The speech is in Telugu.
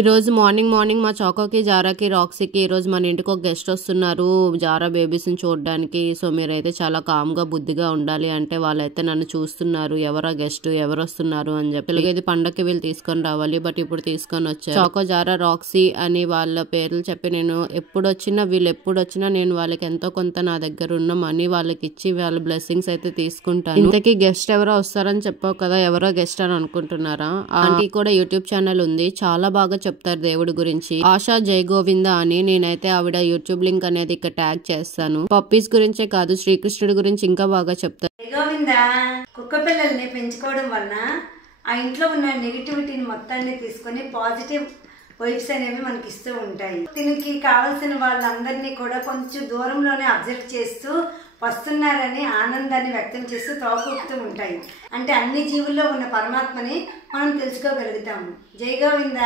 ఈ రోజు మార్నింగ్ మా చాకోకి, జారాకి, రాక్సీకి ఈ రోజు మన ఇంటికి ఒక గెస్ట్ వస్తున్నారు జారా బేబీస్ని చూడడానికి. సో మీరైతే చాలా కామ్గా బుద్ధిగా ఉండాలి అంటే వాళ్ళైతే నన్ను చూస్తున్నారు ఎవరా గెస్ట్ ఎవరు వస్తున్నారు అని చెప్పి. ఇది పండగకి వీళ్ళు తీసుకొని రావాలి, బట్ ఇప్పుడు తీసుకొని వచ్చారు. చాకో, జారా, రాక్సీ అని వాళ్ళ పేర్లు చెప్పి నేను వీళ్ళు ఎప్పుడు వచ్చినా నేను వాళ్ళకి ఎంతో కొంత నా దగ్గర ఉన్న మనీ వాళ్ళకి ఇచ్చి వాళ్ళ బ్లెస్సింగ్స్ అయితే తీసుకుంటాను. ఇంతకీ గెస్ట్ ఎవరో వస్తారని చెప్పావు కదా, ఎవరో గెస్ట్ అని అనుకుంటున్నారా? ఆంటీ కూడా యూట్యూబ్ ఛానల్ ఉంది, చాలా బాగా చెప్తారు దేవుడి గురించి. ఆశా జై గోవింద అని. నేనైతే ఆవిడ యూట్యూబ్ లింక్ అనేది ఇక్కడ ట్యాగ్ చేస్తాను. పప్పీస్ గురించే కాదు, శ్రీకృష్ణుడి గురించి ఇంకా బాగా చెప్తారు. జై గోవింద. కుక్క పిల్లల్ని పెంచుకోవడం వలన ఆ ఇంట్లో ఉన్న నెగిటివిటీని మొత్తాన్ని తీసుకొని పాజిటివ్ వైబ్స్ అనేవి మనకి ఇస్తూ ఉంటాయి. దీనికి కావాల్సిన వాళ్ళందరినీ కూడా కొంచెం దూరంలోనే అబ్జర్వ్ చేస్తూ వస్తున్నారని ఆనందాన్ని వ్యక్తం చేస్తూ తోకూపుతూ ఉంటాయి. అంటే అన్ని జీవుల్లో ఉన్న పరమాత్మని మనం తెలుసుకోగలుగుతాము. జై గోవింద.